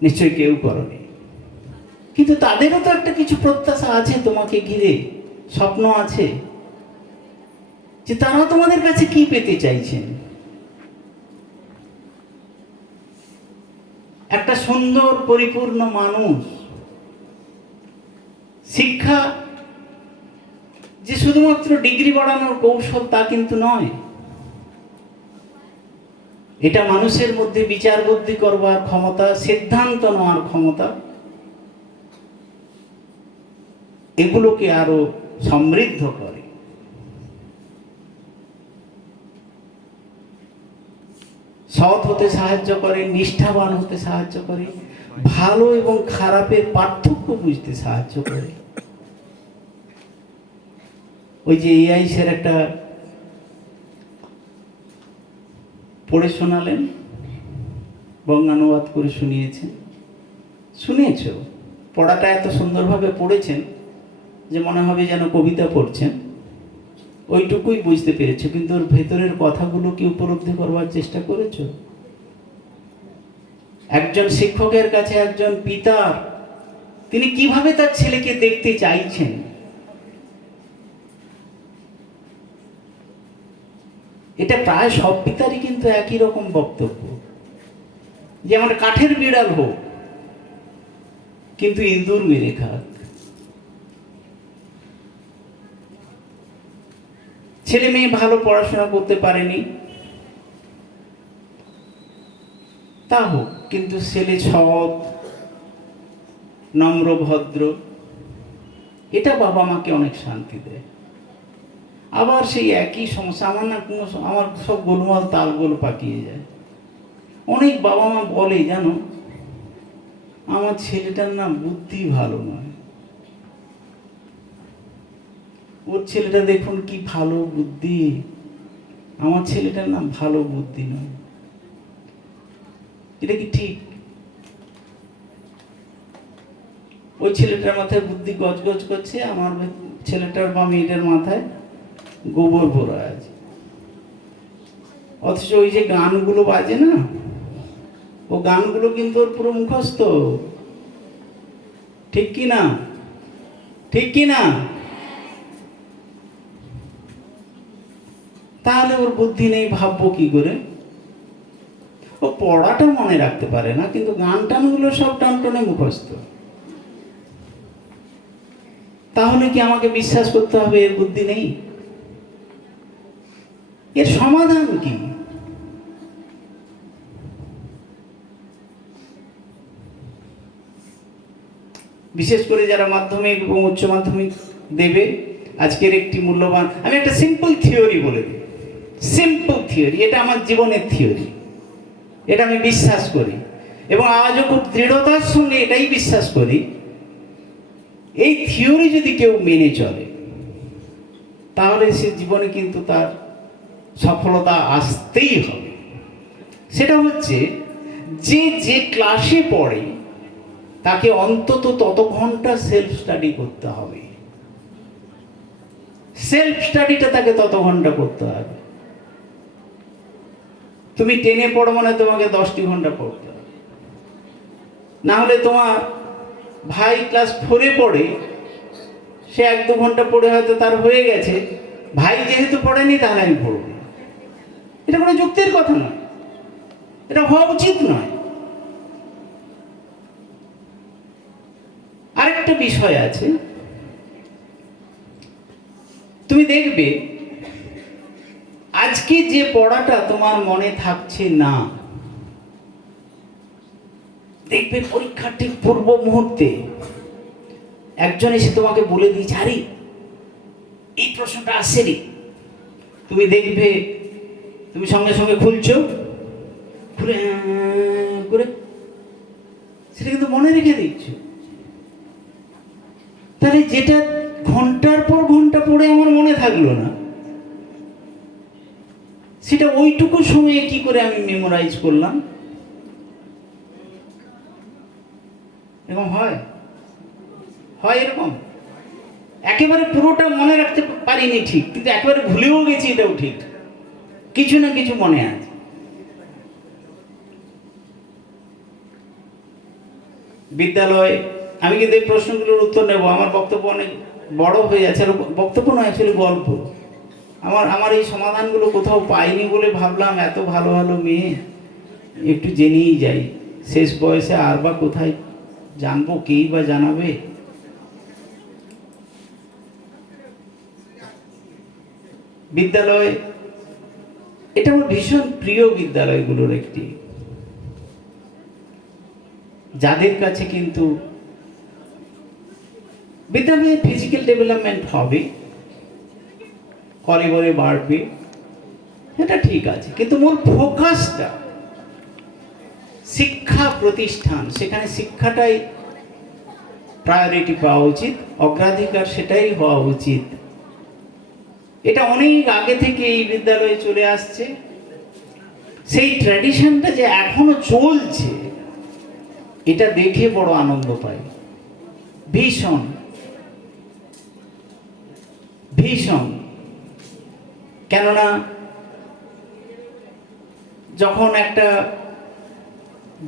নিশ্চয়ই কেউ করনি। কিন্তু তাদেরও তো একটা কিছু প্রত্যাশা আছে তোমাকে ঘিরে, স্বপ্ন আছে যে তারা তোমাদের কাছে কি পেতে চাইছেন। একটা সুন্দর পরিপূর্ণ মানুষ। শিক্ষা যে শুধুমাত্র ডিগ্রি বাড়ানোর কৌশল তা কিন্তু নয়। এটা মানুষের মধ্যে বিচার বুদ্ধি করবার ক্ষমতা, সিদ্ধান্ত নেওয়ার ক্ষমতা, এগুলোকে আরো সমৃদ্ধ করে। সৎ হতে সাহায্য করে, নিষ্ঠাবান হতে সাহায্য করে, ভালো এবং খারাপের পার্থক্য বুঝতে সাহায্য করে। ওই যে এআই স্যার একটা পড়ে শোনালেন, বঙ্গানুবাদ করে শুনিয়েছেন। শুনেছ? পড়াটা এত সুন্দরভাবে পড়েছেন যে মনে হবে যেন কবিতা পড়ছেন। ওইটুকুই বুঝতে পেরেছো, কিন্তু ওর ভেতরের কথাগুলো কি উপলব্ধি করবার চেষ্টা করেছো? একজন শিক্ষকের কাছে একজন পিতা, তিনি কিভাবে তার ছেলেকে দেখতে চাইছেন। এটা প্রায় সব পিতারই কিন্তু একই রকম বক্তব্য, যে আমার কাঠের বিড়াল হোক কিন্তু ইঁদুর মেরে খাক। ছেলে মেয়ে ভালো পড়াশোনা করতে পারেনি, তা হোক, কিন্তু ছেলে সৎ, নম্র, ভদ্র, এটা বাবা মাকে অনেক শান্তি দেয়। আবার সেই একই সমস্যা, আমার সব গোলমাল তালগোল পাকিয়ে যায়। অনেক বাবা মা বলে, জানো, আমার ছেলেটার না বুদ্ধি ভালো নয়, ওর ছেলেটা দেখুন কি ভালো বুদ্ধি, আমার ছেলেটার না ভালো বুদ্ধি নয়। এটা কি ঠিক? ওই ছেলেটার মাথায় বুদ্ধি গজগজ করছে, আমার ছেলেটার বা মেয়েটার মাথায় গোবর ভরা আছে। অথচ ওই যে গানগুলো বাজে না, ও গানগুলো কিন্তু ওর পুরো মুখস্থ। ঠিক কি না? ঠিক কি না? তাহলে ওর বুদ্ধি নেই ভাববো কি করে? ও পড়াটা মনে রাখতে পারে না, কিন্তু গান টানগুলো সব টানটনে মুখস্থ। তাহলে কি আমাকে বিশ্বাস করতে হবে এর বুদ্ধি নেই? এর সমাধান কি? বিশেষ করে যারা মাধ্যমিক এবং উচ্চ মাধ্যমিক দেবে, আজকের একটি মূল্যবান, আমি একটা সিম্পল থিওরি বলে দিই। সিম্পল থিওরি, এটা আমার জীবনের থিওরি, এটা আমি বিশ্বাস করি এবং আজও খুব দৃঢ়তার সঙ্গে এটাই বিশ্বাস করি। এই থিওরি যদি কেউ মেনে চলে, তাহলে সে জীবনে কিন্তু তার সফলতা আসতেই হবে। সেটা হচ্ছে, যে ক্লাসে পড়ে তাকে অন্তত তত ঘন্টা সেলফ স্টাডি করতে হবে। সেলফ স্টাডিটা তাকে তত ঘন্টা করতে হবে। তুমি 10-এ পড়ো মানে তোমাকে 10টি ঘন্টা পড়তে হবে। না হলে তোমার ভাই ক্লাস 4-এ পড়ে, সে 1-2 ঘন্টা পড়ে হয়তো তার হয়ে গেছে, ভাই যেহেতু পড়েনি তাহলে আমি পড়ব। এটা কোনো যুক্তির কথা নয়, এটা হওয়া উচিত নয়। আরেকটা বিষয় আছে, তুমি দেখবে আজকে যে পড়াটা তোমার মনে থাকছে না, দেখবে পরীক্ষার ঠিক পূর্ব মুহূর্তে একজন এসে তোমাকে বলে দিয়েছে, আরে এই প্রশ্নটা আসেনি। তুমি দেখবে তুমি সঙ্গে সঙ্গে খুলছো, খুলে করে সেটা কিন্তু মনে রেখে দিচ্ছ। তাহলে যেটা ঘন্টার পর ঘন্টা পড়ে আমার মনে থাকলো না, সেটা ওইটুকু সময়ে কি করে আমি মেমোরাইজ করলাম? এরকম হয়? হয় এরকম? একেবারে পুরোটা মনে রাখতে পারিনি ঠিক, কিন্তু একেবারে ভুলেও গেছি এটাও ঠিক, কিছু না কিছু মনে আছে। বিদ্যালয়, আমি কিন্তু এই প্রশ্নগুলোর উত্তর নেব, আমার বক্তব্য অনেক বড় হয়ে যাচ্ছে। আর বক্তব্য নয়, অ্যাকচুয়ালি গল্প। আমার এই সমাধানগুলো কোথাও পাইনি বলে ভাবলাম এত ভালো ভালো মেয়ে একটু জেনেই যাই। শেষ বয়সে আর বা কোথায় জানবো, কেই বা জানাবে। বিদ্যালয়, এটা আমার ভীষণ প্রিয় বিদ্যালয়গুলোর একটি, যাদের কাছে কিন্তু বিদ্যালয়ে ফিজিক্যাল ডেভেলপমেন্ট হবে, কলেবরে বাড়বে, এটা ঠিক আছে, কিন্তু মূল ফোকাসটা শিক্ষা প্রতিষ্ঠান, সেখানে শিক্ষাটাই প্রায়োরিটি পাওয়া উচিত, অগ্রাধিকার সেটাই হওয়া উচিত। এটা অনেক আগে থেকে এই বিদ্যালয়ে চলে আসছে। সেই ট্র্যাডিশনটা যে এখনো চলছে, এটা দেখে বড় আনন্দ পাই, ভীষণ ভীষণ। কেননা যখন একটা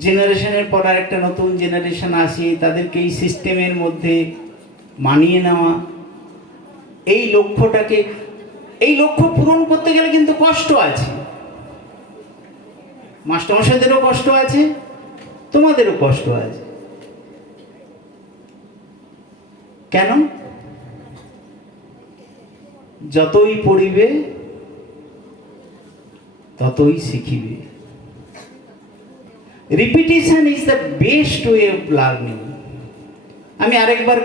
জেনারেশনের পর আর একটা নতুন জেনারেশন আসে, তাদেরকে এই সিস্টেমের মধ্যে মানিয়ে নেওয়া, এই লক্ষ্য পূরণ করতে গেলে কিন্তু কষ্ট আছে। মাস্টারমশাইদেরও কষ্ট আছে, তোমাদেরও কষ্ট আছে। কেন? যতই পড়িবে ততই শিখিবে। Repetition is the best way of learning. আমি আরেকবার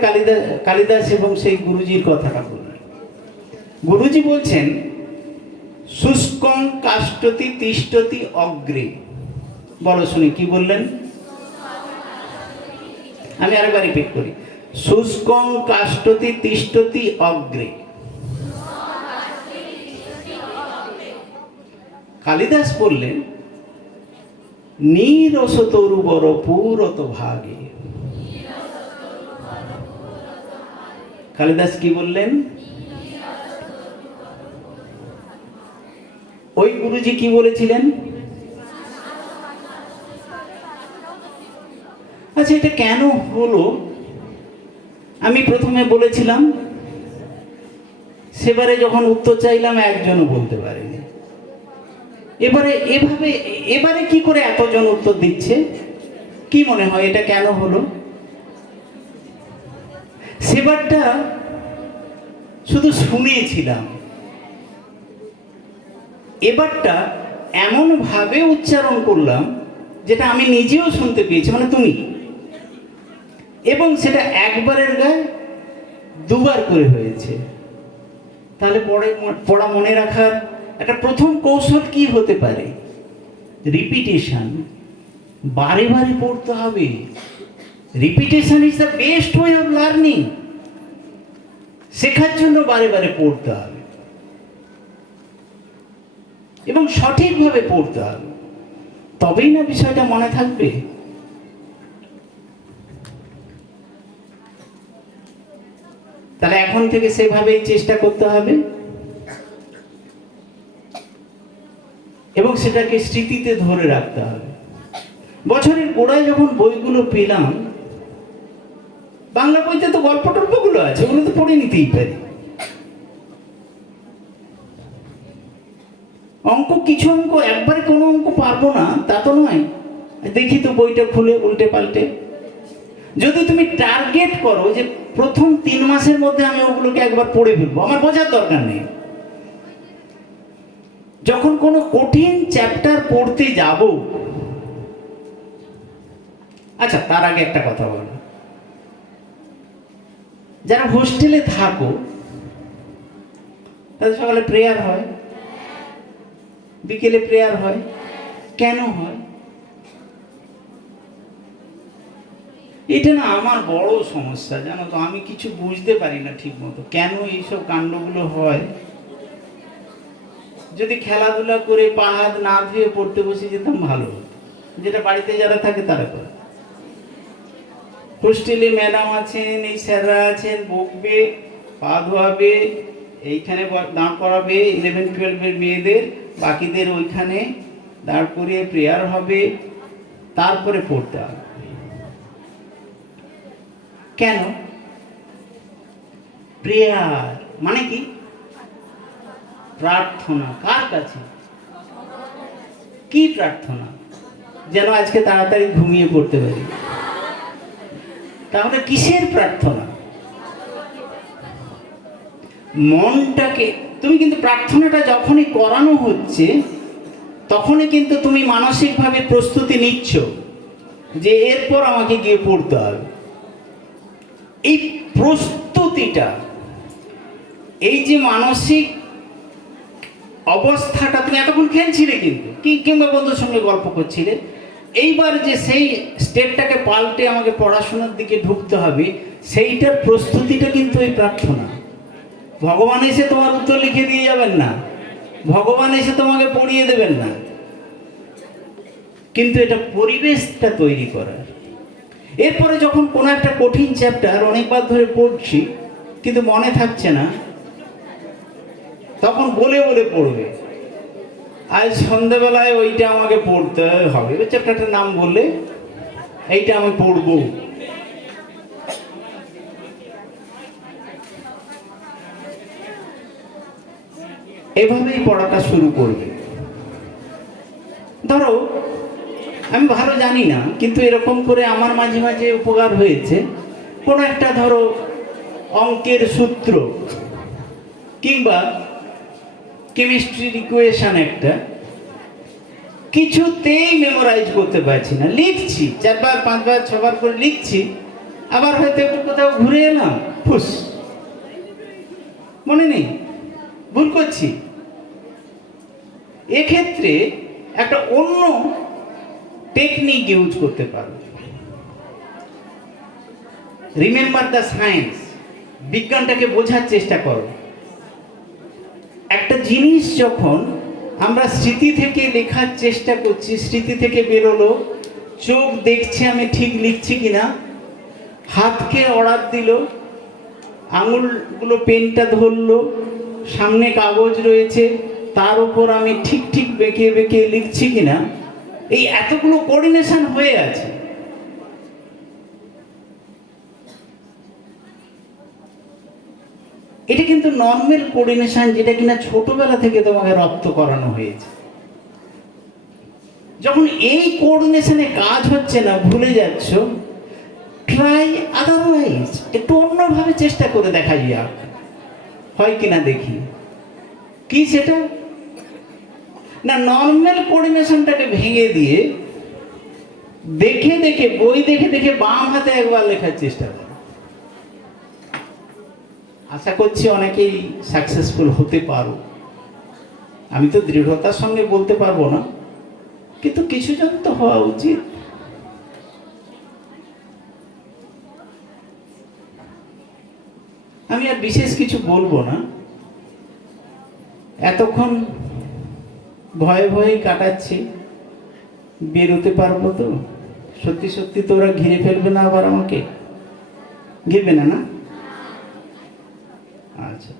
কালিদাস এবং সেই গুরুজির কথাটা বলি। গুরুজি বলছেন, শুষ্কং কাষ্ঠতি তিষ্ঠতি অগ্রে। বলো শুনি, কি বললেন? আমি আরেকবার রিপিট করি, শুষ্কং কাষ্ঠতি তিষ্ঠতি অগ্রে। কালিদাস বললেন, নীরস তরুবর পুরত ভাগে। কালিদাস কি বললেন? ওই গুরুজি কি বলেছিলেন? আচ্ছা, এটা কেন হলো? আমি প্রথমে বলেছিলাম, সেবারে যখন উত্তর চাইলাম একজনও বলতে পারেনি। এবারে কি করে এতজন উত্তর দিচ্ছে? কি মনে হয় এটা কেন হলো? সেবারটা শুধু শুনেছিলাম, এবারটা এমন ভাবে উচ্চারণ করলাম যেটা আমি নিজেও শুনতে পেয়েছি, মানে তুমি, এবং সেটা একবারের গায়ে দুবার করে হয়েছে। তাহলে পড়া মনে রাখার একটা প্রথম কৌশল কি হতে পারে? রিপিটেশন। বারে বারে পড়তে হবে। Repetition is the best way of learning. শেখার জন্য বারে বারে পড়তে হবে এবং সঠিকভাবে পড়তে হবে, তবেই না বিষয়টা মনে থাকবে। তাহলে এখন থেকে সেভাবেই চেষ্টা করতে হবে। এবং সেটাকে স্মৃতিতে ধরে রাখতে হবে। বছরের গোড়ায় যখন বইগুলো পেলাম, বাংলা বইতে তো গল্প টল্পগুলো আছে, ওগুলো তো পড়ে নিতেই পারি। অঙ্ক, কিছু অঙ্ক একবারে কোনো অঙ্ক পারবো না তা তো নয়, দেখি তো বইটা খুলে উল্টে পাল্টে। যদি তুমি টার্গেট করো যে প্রথম 3 মাসের মধ্যে আমি ওগুলোকে একবার পড়ে ফেলবো, আমার বোঝার দরকার নেই। যখন কোনো কঠিন চ্যাপ্টার পড়তে যাব, আচ্ছা তার আগে একটা কথা বলো, যারা হোস্টেলে থাকো তাদের সকালে প্রেয়ার হয়, বিকেলে প্রেয়ার হয়, কেন হয়? এটা না আমার বড় সমস্যা, জানো তো। আমি কিছু বুঝতে পারি না ঠিক মতো কেন এইসব কাণ্ডগুলো হয়। যদি খেলাধুলা করে পা হাত না ধুয়ে পড়তে বসে যেতাম ভালো হতো, যেটা বাড়িতে যারা থাকে তারা করে। হোস্টেলে ম্যাডাম আছেন, এই স্যাররা আছেন, বকবে, পা ধোয়াবে, এইখানে দাঁড় করাবে 11-12 মেয়েদের, বাকিদের ওইখানে দাঁড় করিয়ে প্রেয়ার হবে, তারপরে পড়তে হবে। কেন? প্রেয়ার মানে কি? প্রার্থনা। কার কাছে? কি প্রার্থনা? যেন আজকে তাড়াতাড়ি ঘুমিয়ে পড়তে পারি। তাহলে কিসের প্রার্থনা? মনটাকে তুমি কিন্তু প্রার্থনাটা যখনই করানো হচ্ছে তখনই কিন্তু তুমি মানসিকভাবে প্রস্তুতি নিচ্ছ যে এরপর আমাকে গিয়ে পড়তে হবে। এই প্রস্তুতিটা, এই যে মানসিক অবস্থাটা, তুমি এতক্ষণ খেলছিলে কিন্তু কিংবা বন্ধুর সঙ্গে গল্প করছিলে, এইবার যে সেই স্টেপটাকে পাল্টে আমাকে পড়াশোনার দিকে ঢুকতে হবে, সেইটার প্রস্তুতিটা কিন্তু এই প্রার্থনা। ভগবান এসে তোমার উত্তর লিখে দিয়ে যাবেন না, ভগবান এসে তোমাকে পড়িয়ে দেবেন না, কিন্তু এটা পরিবেশটা তৈরি করার। এরপরে যখন কোনো একটা কঠিন চ্যাপ্টার অনেকবার ধরে পড়ছি কিন্তু মনে থাকছে না, তখন বলে বলে পড়বে, আজ সন্ধ্যাবেলায় ওইটা আমাকে পড়তে হবে, ওই চ্যাপ্টারটার নাম বললে এইটা আমি পড়বো। এভাবেই পড়াটা শুরু করবে। ধরো আমি ভালো জানি না, কিন্তু এরকম করে আমার মাঝে মাঝে উপকার হয়েছে। কোনো একটা ধরো অঙ্কের সূত্র কিংবা কেমিস্ট্রির ইকুয়েশন একটা কিছুতেই মেমোরাইজ করতে পারছি না, লিখছি 4 বার 5 বার 6 বার করে লিখছি, আবার হয়তো একটু কোথাও ঘুরে এলাম, ফুস, মনে নেই, ভুল করছি। এক্ষেত্রে একটা অন্য টেকনিক ইউজ করতে পারো। রিমেম্বার দ্য সায়েন্স, বিজ্ঞানটাকে বোঝার চেষ্টা করো। একটা জিনিস যখন আমরা স্মৃতি থেকে লেখার চেষ্টা করছি, স্মৃতি থেকে বেরোলো, চোখ দেখছে আমি ঠিক লিখছি কিনা, হাতকে অর্ডার দিল, আঙুলগুলো পেনটা ধরলো, সামনে কাগজ রয়েছে, তার উপর আমি ঠিক ঠিক বেঁকে বেঁকে লিখছি কিনা, এই এতগুলো কোঅর্ডিনেশন হয়ে আছে। এটা কিন্তু নর্মাল কোঅর্ডিনেশন, যেটা কিনা ছোটবেলা থেকে তোমাকে রপ্ত করানো হয়েছে। যখন এই কোঅর্ডিনেশনে কাজ হচ্ছে না, ভুলে যাচ্ছ, ট্রাই আদারওয়াইজ, একটু অন্যভাবে চেষ্টা করে দেখা যাক হয় কিনা দেখি। কি সেটা? না, নর্মাল কোঅর্ডিনেশনটাকে ভেঙে দিয়ে দেখে দেখে, বই দেখে দেখে বাম হাতে একবার লেখার চেষ্টা করো। আশা করছি অনেকেই সাকসেসফুল হতে পারো। আমি তো দৃঢ়তার সঙ্গে বলতে পারবো না, কিন্তু কিছুজন তো হওয়া উচিত। আমি আর বিশেষ কিছু বলবো না, এতক্ষণ ভয়ে ভয়ে কাটাচ্ছি, বেরোতে পারবো তো? সত্যি সত্যি তো ওরা ঘিরে ফেলবে না আবার আমাকে? ঘিরবে না? না, আচ্ছা,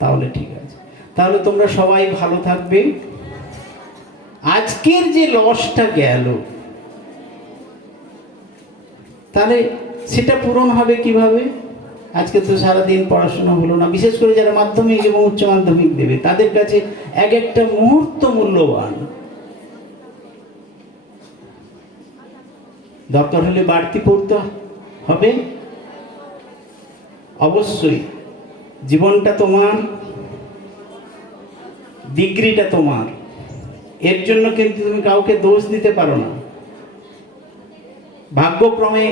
তাহলে ঠিক আছে। তাহলে তোমরা সবাই ভালো থাকবে। আজকের যে লসটা গেল, তাহলে সেটা পূরণ হবে কিভাবে? আজকে তো সারাদিন পড়াশোনা হলো না, বিশেষ করে যারা মাধ্যমিক এবং উচ্চ মাধ্যমিক দেবে তাদের কাছে এক একটা মুহূর্ত মূল্যবান। দরকার হলে বাড়তি পড়তে হবে, অবশ্যই। জীবনটা তোমার, ডিগ্রিটা তোমার, এর জন্য কিন্তু তুমি কাউকে দোষ দিতে পারো না। ভাগ্যক্রমে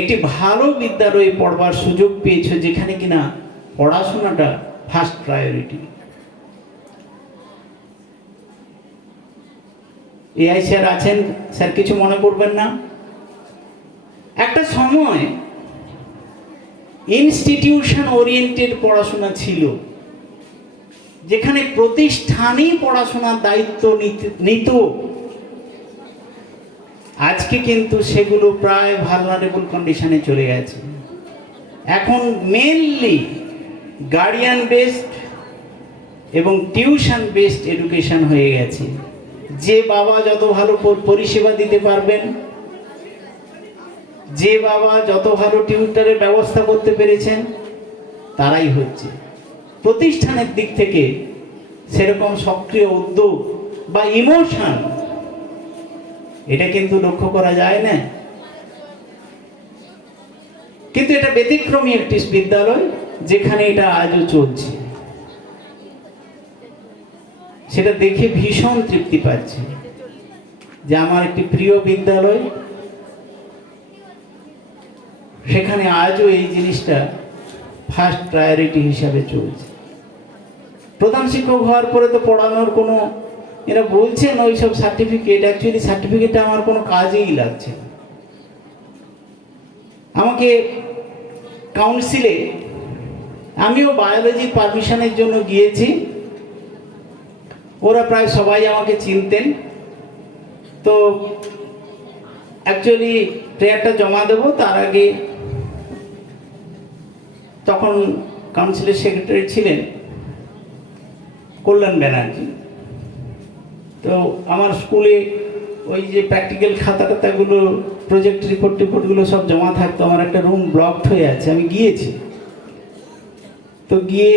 একটি ভালো বিদ্যালয়ে পড়বার সুযোগ পেয়েছো, যেখানে কিনা পড়াশোনাটা ফার্স্ট প্রায়োরিটি। এআই স্যার আছেন, স্যার কিছু মনে করবেন না। একটা সময় ইনস্টিটিউশন ওরিয়েন্টেড পড়াশোনা ছিল, যেখানে প্রতিষ্ঠানেই পড়াশোনার দায়িত্ব নিত। আজকে কিন্তু সেগুলো প্রায় ভালনারেবল কন্ডিশনে চলে গেছে। এখন মেনলি গার্ডিয়ান বেসড এবং টিউশন বেসড এডুকেশন হয়ে গেছে। যে বাবা যত ভালো পরিষেবা দিতে পারবেন, যে বাবা যত ভালো টিউটরের ব্যবস্থা করতে পেরেছেন, তারাই হচ্ছে। প্রতিষ্ঠানের দিক থেকে সেরকম সক্রিয় উদ্যোগ বা ইমোশন এটা কিন্তু লক্ষ্য করা যায় না। কিন্তু এটা ব্যতিক্রমী একটি বিদ্যালয়, যেখানে এটা আজও চলছে। সেটা দেখে ভীষণ তৃপ্তি পাচ্ছে যে আমার একটি প্রিয় বিদ্যালয়, সেখানে আজও এই জিনিসটা ফার্স্ট প্রায়োরিটি হিসাবে চলছে। প্রধান শিক্ষক হওয়ার পরে তো পড়ানোর কোনো, এরা বলছেন ওই সব সার্টিফিকেট, অ্যাকচুয়ালি সার্টিফিকেটটা আমার কোনো কাজেই লাগছে না। আমাকে কাউন্সিলে, আমিও বায়োলজির পারমিশনের জন্য গিয়েছি, ওরা প্রায় সবাই আমাকে চিনতেন। তো অ্যাকচুয়ালি প্রেয়ারটা জমা দেবো তার আগে, তখন কাউন্সিলের সেক্রেটারি ছিলেন কল্যাণ ব্যানার্জি। তো আমার স্কুলে ওই যে প্র্যাকটিক্যাল খাতা টাতাগুলো, প্রজেক্ট রিপোর্টগুলো সব জমা থাকতো। আমার একটা রুম ব্লকড হয়ে আছে, আমি গিয়েছি। তো গিয়ে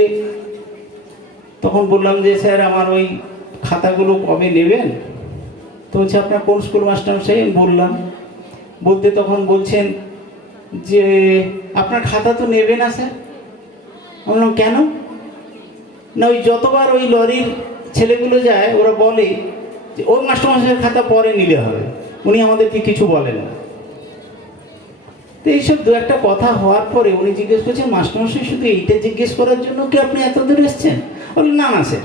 তখন বললাম যে স্যার আমার ওই খাতাগুলো কবে নেবেন? তো হচ্ছে আপনার কোন স্কুল মাস্টার সেই বললাম, বলতে তখন বলছেন যে আপনার খাতা তো নেবে না স্যার। বললাম কেন? না ওই যতবার ওই লরির ছেলেগুলো যায় ওরা বলে যে ওই মাস্টারমশাইয়ের খাতা পরে নিলে হবে, উনি আমাদেরকে কিছু বলেন না। তো এইসব দু একটা কথা হওয়ার পরে উনি জিজ্ঞেস করছেন, মাস্টারমশাই শুধু এইটা জিজ্ঞেস করার জন্য কি আপনি এত দূর এসছেন? বললেন না না স্যার,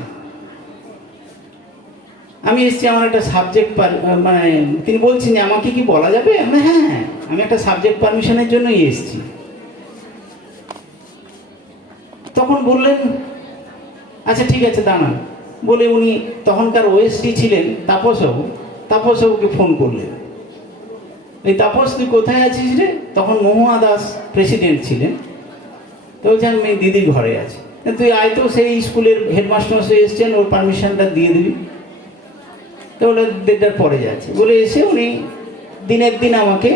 আমি এসছি আমার একটা সাবজেক্ট, মানে তিনি বলছেন যে আমাকে কি বলা যাবে? হ্যাঁ, আমি একটা সাবজেক্ট পারমিশনের জন্যই এসছি। তখন বললেন আচ্ছা ঠিক আছে দাঁড়ান, বলে উনি তখনকার ওএসডি ছিলেন তাপসবাবুকে ফোন করলেন। এই তাপস তুই কোথায় আছিস রে? তখন মহুয়া দাস প্রেসিডেন্ট ছিলেন। তো বলছেন আমি দিদির ঘরে আছি। তুই আয় তো, সেই স্কুলের হেডমাস্টার এসছেন, ওর পারমিশনটা দিয়ে দিবি। তো ওটা 1:30টার পরে যাচ্ছে বলে এসে উনি দিনের দিন আমাকে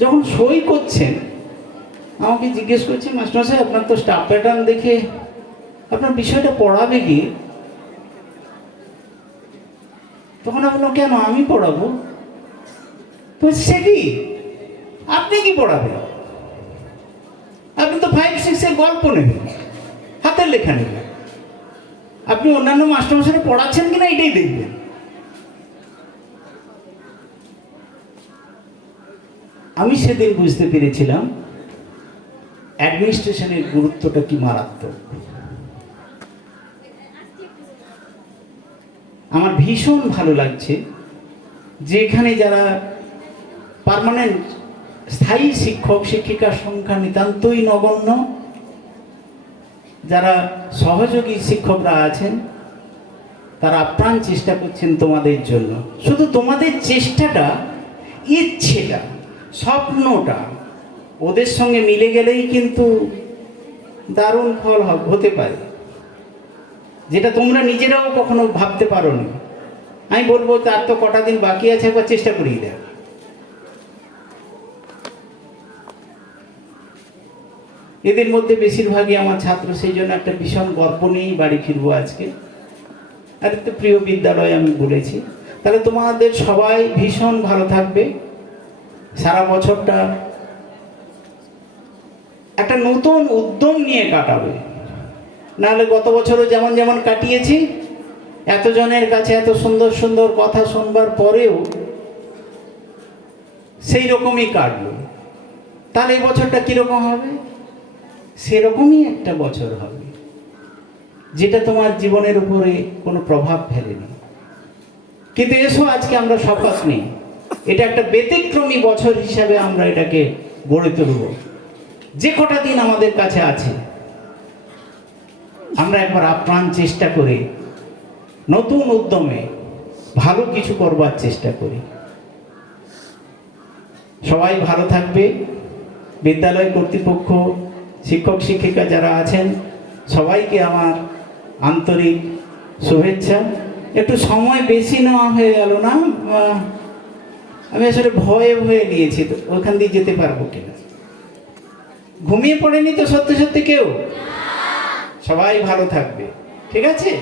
যখন সই করছেন আমাকে জিজ্ঞেস করছে, মাস্টারমশাই আপনার তো স্টাফ প্যাটার্ন দেখে আপনার বিষয়টা পড়াবে কি? তখন আমি বললাম কেন, আমি পড়াবো? তো সে কি, আপনি কি পড়াবেন? আপনি তো 5-6 গল্প নেবেন, হাতের লেখা নেবেন। আপনি অন্যান্য মাস্টারমশাই পড়াচ্ছেন কিনা এটাই দেখবেন। আমি সেদিন বুঝতে পেরেছিলাম অ্যাডমিনিস্ট্রেশনের গুরুত্বটা কি মারাত্মক। আমার ভীষণ ভালো লাগছে যে এখানে যারা পার্মানেন্ট স্থায়ী শিক্ষক শিক্ষিকার সংখ্যা নিতান্তই নগণ্য, যারা সহযোগী শিক্ষকরা আছেন তারা আপ্রাণ চেষ্টা করছেন তোমাদের জন্য। শুধু তোমাদের চেষ্টাটা, ইচ্ছেটা, স্বপ্নটা ওদের সঙ্গে মিলে গেলেই কিন্তু দারুণ ফল হতে পারে। যেটা তোমরা নিজেরাও কখনো ভাবতে পারো নি। আমি বলবো তার তো কটা দিন বাকি আছে, একবার চেষ্টা করিয়ে দেখ। এদের মধ্যে বেশিরভাগই আমার ছাত্র, সেই জন্য একটা ভীষণ গর্ব নিয়েই বাড়ি ফিরবো আজকে। আর একটু প্রিয় বিদ্যালয় আমি বলেছি। তাহলে তোমাদের সবাই ভীষণ ভালো থাকবে, সারা বছরটা একটা নতুন উদ্যম নিয়ে কাটাবে। নাহলে গত বছরও যেমন যেমন কাটিয়েছি, এতজনের কাছে এত সুন্দর সুন্দর কথা শুনবার পরেও সেই রকমই কাটলো। তাহলে এই বছরটা কিরকম হবে? সেরকমই একটা বছর হবে, যেটা তোমার জীবনের উপরে কোনো প্রভাব ফেলেনি। কিন্তু এসো আজকে আমরা শপথ নিই, এটা একটা ব্যতিক্রমী বছর হিসাবে আমরা এটাকে গড়ে তুলব। যে কটা দিন আমাদের কাছে আছে, আমরা একবার আপ্রাণ চেষ্টা করে নতুন উদ্যমে ভালো কিছু করবার চেষ্টা করি। সবাই ভালো থাকবে। বিদ্যালয় কর্তৃপক্ষ, শিক্ষক শিক্ষিকা যারা আছেন, সবাইকে আমার আন্তরিক শুভেচ্ছা। একটু সময় বেশি নেওয়া হয়ে গেল না? আমি আসলে ভয়ে নিয়েছি, তো ওখান দিয়ে যেতে পারবো কিনা। ঘুমিয়ে পড়েনি তো সত্যি সত্যি কেউ? সবাই ভালো থাকবে, ঠিক আছে?